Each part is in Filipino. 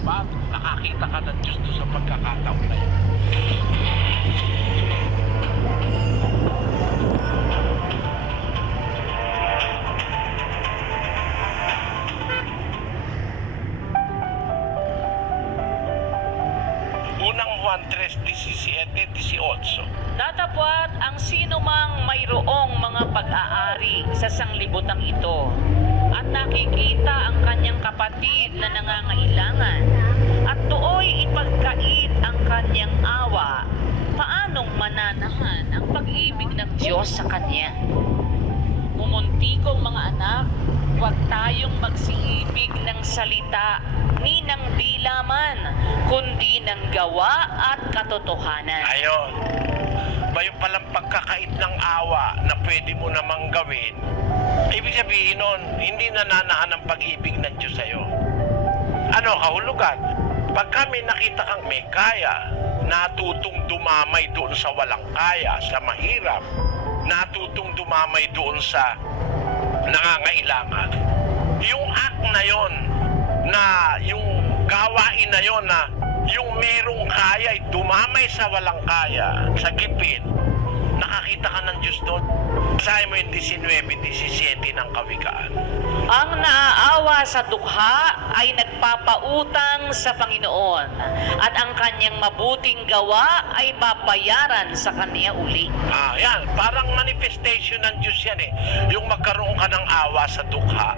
pagkahabag. Nakakita ka ng Diyos doon sa pagkakataon na yun. Unang Juan 3:17-18. Datapwat ang sinumang mayroong mga pag-aari sa sanglibutang ito at nakikita ang kanyang kapatid na nangangailangan at dooy ipagkait ang kanyang awa, paanong mananahan ang pag-ibig ng Diyos sa kanya? Mumuntikong mga anak, huwag tayong magsiibig ng salita ni ng dilaman, kundi ng gawa at katotohanan. Ayon. Ba yung palang pagkakait ng awa na pwede mo namang gawin, ibig sabihin nun, hindi nananahan ang pag-ibig ng Diyos sa'yo. Ano, kahulugan? Pagka may nakita kang may kaya, natutong dumamay doon sa walang kaya, sa mahirap, natutong dumamay doon sa nangangailangan. Yung act na yon, na yung gawain na yon na yung merong kaya ay dumamay sa walang kaya, sa gipit, nakakita ka ng Diyos doon. Basahin mo yung 19:17 ng Kawikaan. Ang naaawa sa dukha ay nagpapautang sa Panginoon at ang kanyang mabuting gawa ay babayaran sa kanya uli. Yan. Parang manifestation ng Diyos yan eh. Yung magkaroon ka ng awa sa dukha.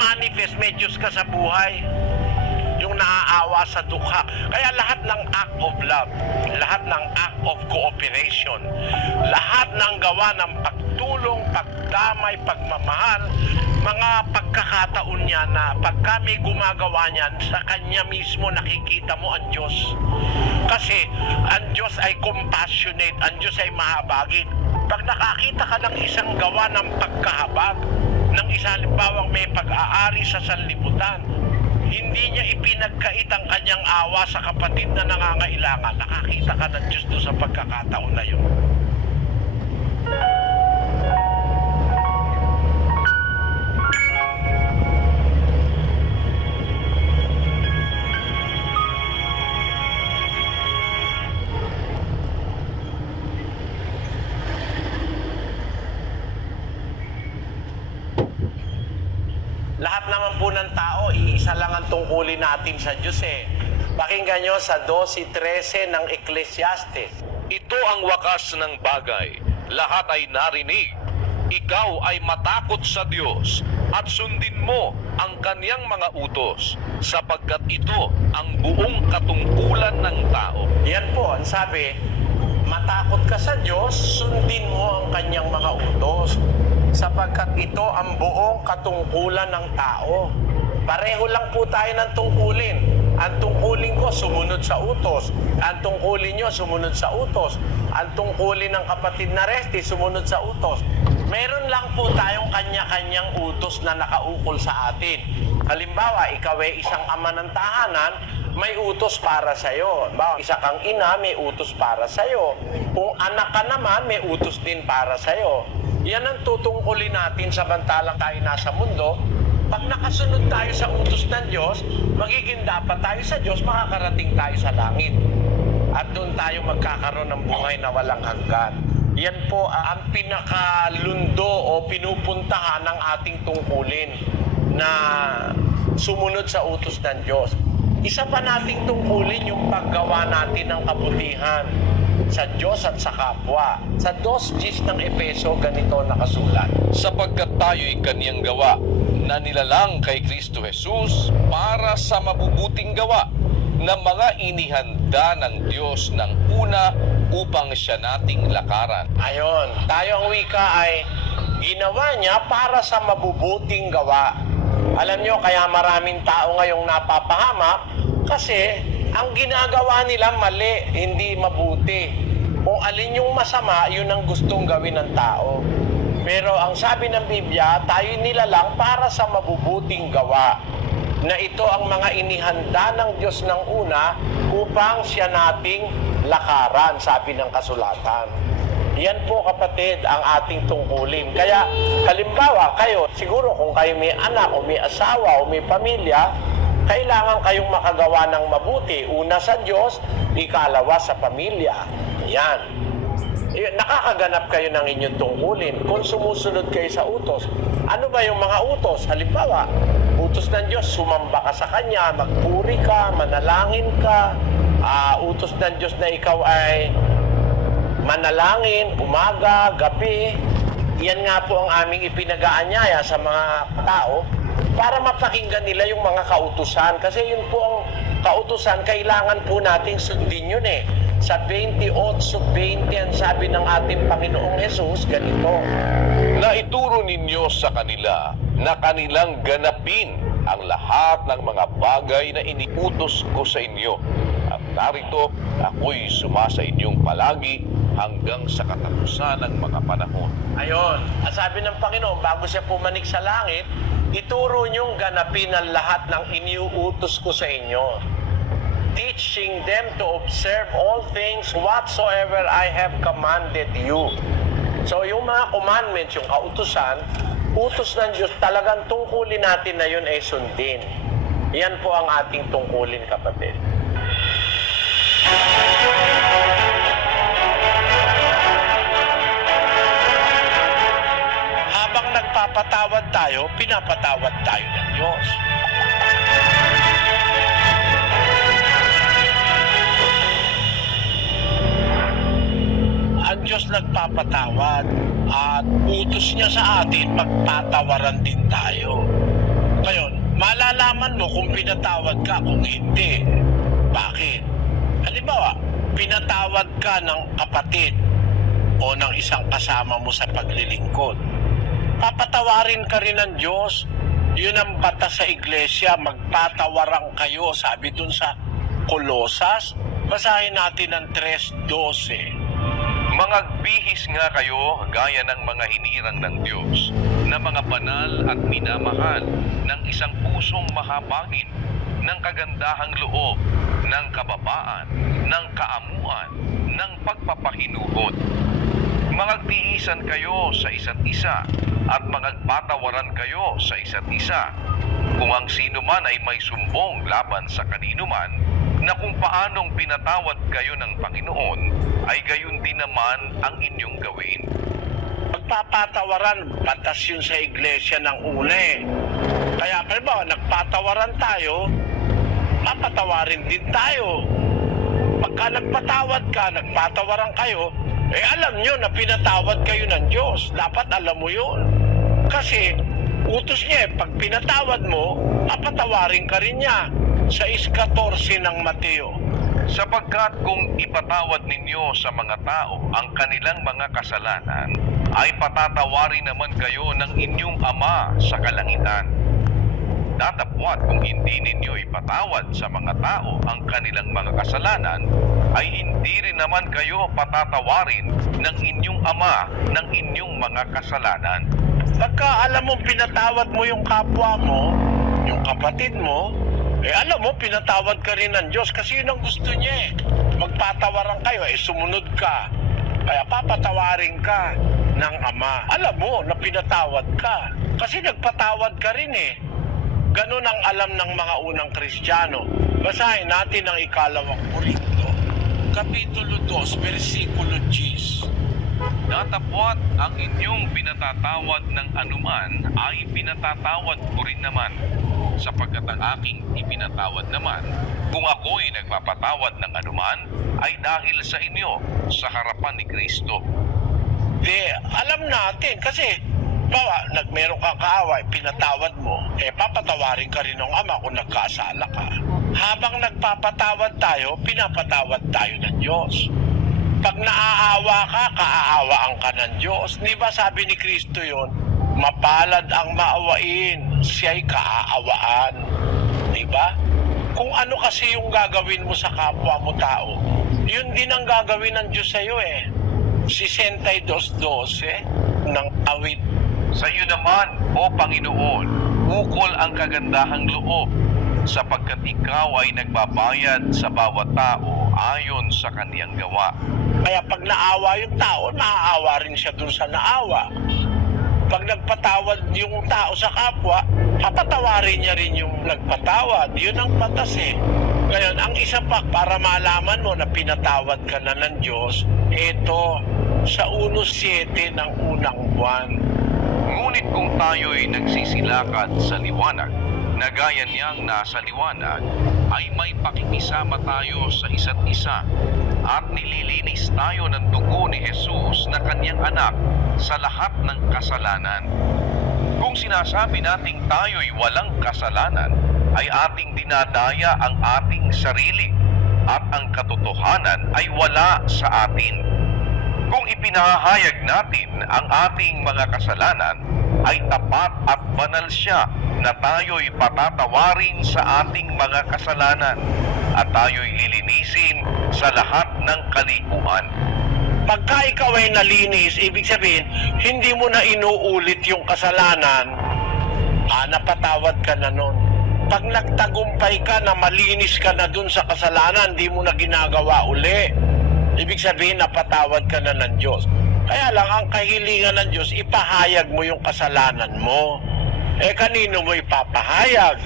Manifest, may Diyos ka sa buhay. Yung naaawa sa dukha. Kaya lahat ng act of love, lahat ng act of cooperation, lahat ng gawa ng pagtulong, pagdamay, pagmamahal, mga pagkakataon niya na pagka may gumagawa niyan, sa kanya mismo nakikita mo ang Diyos. Kasi ang Diyos ay compassionate, ang Diyos ay mahabagin. Pag nakakita ka ng isang gawa ng pagkahabag, ng isang halimbawang may pag-aari sa sanlibutan, hindi niya ipinagkait ang kanyang awa sa kapatid na nangangailangan, nakakita ka ng Diyos doon sa pagkakataon na yun. Lahat naman po ng tao, iisa lang ang tungkulin natin sa Diyos eh. Pakinggan nyo sa 12:13 ng Ecclesiastes. Ito ang wakas ng bagay. Lahat ay narinig. Ikaw ay matakot sa Diyos at sundin mo ang kaniyang mga utos, sapagkat ito ang buong katungkulan ng tao. Yan po, ang sabi, matakot ka sa Diyos, sundin mo ang kanyang mga utos, sapagkat ito ang buong katungkulan ng tao. Pareho lang po tayo ng tungkulin. Ang tungkulin ko, sumunod sa utos. Ang tungkulin nyo, sumunod sa utos. Ang tungkulin ng kapatid na Resti, sumunod sa utos. Meron lang po tayong kanya-kanyang utos na nakaukol sa atin. Halimbawa, ikaw ay isang ama ng tahanan, may utos para sa'yo. Isa kang ina, may utos para sa'yo. Kung anak ka naman, may utos din para sa'yo. Yan ang tutungkulin natin samantalang tayo nasa mundo. Pag nakasunod tayo sa utos ng Diyos, magiging dapat tayo sa Diyos, makakarating tayo sa langit. At doon tayo magkakaroon ng buhay na walang hanggan. Yan po ang pinakalundo o pinupuntahan ng ating tungkulin na sumunod sa utos ng Diyos. Isa pa nating tungkulin yung paggawa natin ng kabutihan sa Diyos at sa kapwa. Sa 2:10 ng Efeso, ganito nakasulat. Sapagkat tayo'y kaniyang gawa na nilalang kay Kristo Jesus para sa mabubuting gawa na mga inihanda ng Diyos ng una upang siya nating lakaran. Ayon, tayo ang wika ay ginawa niya para sa mabubuting gawa. Alam nyo, kaya maraming tao ngayong napapahamak kasi ang ginagawa nila mali, hindi mabuti. Kung alin yung masama, yun ang gustong gawin ng tao. Pero ang sabi ng Biblia, tayo nilalang para sa mabubuting gawa. Na ito ang mga inihanda ng Diyos ng una upang siya nating lakaran, sabi ng kasulatan. Yan po kapatid ang ating tungkulin. Kaya halimbawa kayo, siguro kung kayo may anak o may asawa o may pamilya, kailangan kayong makagawa ng mabuti. Una sa Diyos, ikalawa sa pamilya. Yan. Nakakaganap kayo ng inyong tungkulin kung sumusunod kayo sa utos. Ano ba yung mga utos? Halimbawa, utos ng Diyos, sumamba ka sa Kanya, magpuri ka, manalangin ka. Utos ng Diyos na ikaw ay manalangin, umaga, gabi. Yan nga po ang aming ipinag-aanyaya sa mga tao para mapakinggan nila yung mga kautusan. Kasi yun po ang kautusan, kailangan po nating sundin yun eh. Sa 28:20 ang sabi ng ating Panginoong Hesus, ganito. Na ituro ninyo sa kanila na kanilang ganapin ang lahat ng mga bagay na iniutos ko sa inyo. At narito, ako'y sumasa inyong palagi hanggang sa katapusan ng mga panahon. Ayon, ang sabi ng Panginoon, bago siya pumanik sa langit, ituro niyong ganapin ang lahat ng iniuutos ko sa inyo. Teaching them to observe all things whatsoever I have commanded you. So yung mga commandments, yung kautusan, utos ng Diyos, talagang tungkulin natin na yun ay sundin. Yan po ang ating tungkulin, kapatid. Habang nagpapatawad tayo, pinapatawad tayo ng Diyos. Ang Diyos nagpapatawad at utos niya sa atin, magpatawaran din tayo. Ngayon, malalaman mo kung pinatawad ka, kung hindi. Bakit? Halimbawa, pinatawad ka ng kapatid o ng isang kasama mo sa paglilingkod. Papatawarin ka rin ng Diyos. Yun ang batas sa iglesia, magpatawaran kayo. Sabi dun sa Kolosas, basahin natin ang 3:12. Mangagbihis nga kayo gaya ng mga hinirang ng Diyos, na mga banal at minamahal, ng isang pusong mahabagin, ng kagandahang loob, ng kababaan, ng kaamuan, ng pagpapahinuhod. Mangagtiisan kayo sa isa't isa at mangagpatawaran kayo sa isa't isa. Kung ang sino man ay may sumbong laban sa kanino man, na kung paanong pinatawad kayo ng Panginoon, ay gayon din naman ang inyong gawin. Magpapatawaran, batas yun sa iglesia ng una eh. Kaya ba, nagpatawaran tayo, papatawarin din tayo. Pagka nagpatawad ka, nagpatawaran kayo, alam nyo na pinatawad kayo ng Diyos. Dapat alam mo yun. Kasi utos niya pag pinatawad mo, papatawarin ka rin niya. Sa 14 ng Mateo. Sapagkat kung ipatawad ninyo sa mga tao ang kanilang mga kasalanan, ay patatawarin naman kayo ng inyong Ama sa kalangitan. Datapwat kung hindi ninyo ipatawad sa mga tao ang kanilang mga kasalanan, ay hindi rin naman kayo patatawarin ng inyong Ama ng inyong mga kasalanan. Pagka alam mo pinatawad mo yung kapwa mo, yung kapatid mo, alam mo, pinatawad ka rin ng Diyos kasi yun ang gusto niya eh. Magpatawaran kayo, sumunod ka. Kaya papatawarin ka ng Ama. Alam mo na pinatawad ka. Kasi nagpatawad ka rin eh. Ganun ang alam ng mga unang Kristiyano. Basahin natin ang 2 Korinto, Kapitulo 2, versikulo 10. Datapwat ang inyong pinatatawad ng anuman ay pinatatawad ko rin naman, sapagkat ang aking ipinatawad naman, kung ako'y nagpapatawad ng anuman, ay dahil sa inyo, sa harapan ni Kristo. Alam natin kasi meron kang kaaway, pinatawad mo, papatawarin ka rin ng Ama kung nagkasala ka. Habang nagpapatawad tayo, pinapatawad tayo ng Diyos. Pag naaawa ka, kaaawaan ka ng Diyos. Di ba sabi ni Kristo yun? Mapalad ang maawain, siya'y kaaawaan. Di ba? Kung ano kasi yung gagawin mo sa kapwa mo tao, yun din ang gagawin ng Diyos sa'yo eh. 62:12 ng awit. Sa iyo naman, O Panginoon, ukol ang kagandahang loob, sapagkat ikaw ay nagbabayad sa bawat tao ayon sa kaniyang gawa. Kaya pag naawa yung tao, naaawa rin siya dun sa naawa. Pag nagpatawad yung tao sa kapwa, papatawarin niya rin yung nagpatawad. Yun ang batas eh. Ngayon, ang isa pa, para malaman mo na pinatawad ka na ng Diyos, ito, sa 1:7 ng unang buwan. Ngunit kung tayo'y nagsisilakad sa liwanag, na gaya niyang nasa liwanag, ay may pakikisama tayo sa isa't isa at nililinis tayo ng dugo ni Jesus na kanyang anak sa lahat ng kasalanan. Kung sinasabi nating tayo'y walang kasalanan, ay ating dinadaya ang ating sarili at ang katotohanan ay wala sa atin. Kung ipinahayag natin ang ating mga kasalanan, ay tapat at banal siya na tayo'y patatawarin sa ating mga kasalanan at tayo'y lilinisin sa lahat ng kalikuan. Pagka ikaw ay nalinis, ibig sabihin, hindi mo na inuulit yung kasalanan, napatawad ka na nun. Pag nagtagumpay ka na malinis ka na dun sa kasalanan, hindi mo na ginagawa uli. Ibig sabihin, napatawad ka na ng Diyos. Kaya lang, ang kahilingan ng Diyos, ipahayag mo yung kasalanan mo. Kanino mo ipapahayag?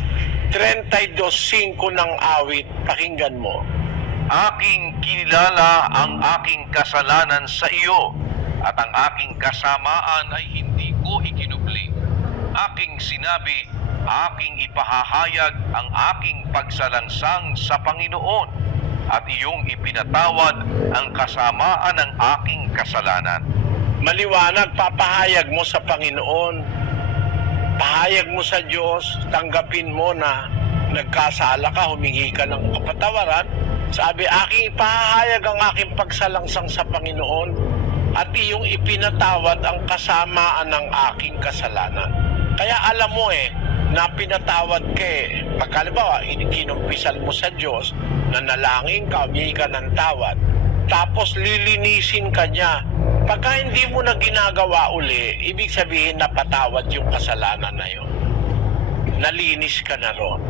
32:5 ng awit, pakinggan mo. Aking kinilala ang aking kasalanan sa iyo, at ang aking kasamaan ay hindi ko ikinubli. Aking sinabi, aking ipahahayag ang aking pagsalansang sa Panginoon, at iyong ipinatawad ang kasamaan ng aking kasalanan. Maliwanag, papahayag mo sa Panginoon. Pahayag mo sa Diyos, tanggapin mo na nagkasala ka, humingi ka ng kapatawaran. Sabi, aking ipahayag ang aking pagsalangsang sa Panginoon at iyong ipinatawad ang kasamaan ng aking kasalanan. Kaya alam mo na pinatawad ka pagkalibawa, kinumpisal mo sa Diyos, nanalangin ka, humingi ka ng tawad, tapos lilinisin ka niya. Pagka hindi mo na ginagawa uli, ibig sabihin napatawad yung kasalanan na yun. Nalinis ka na ron.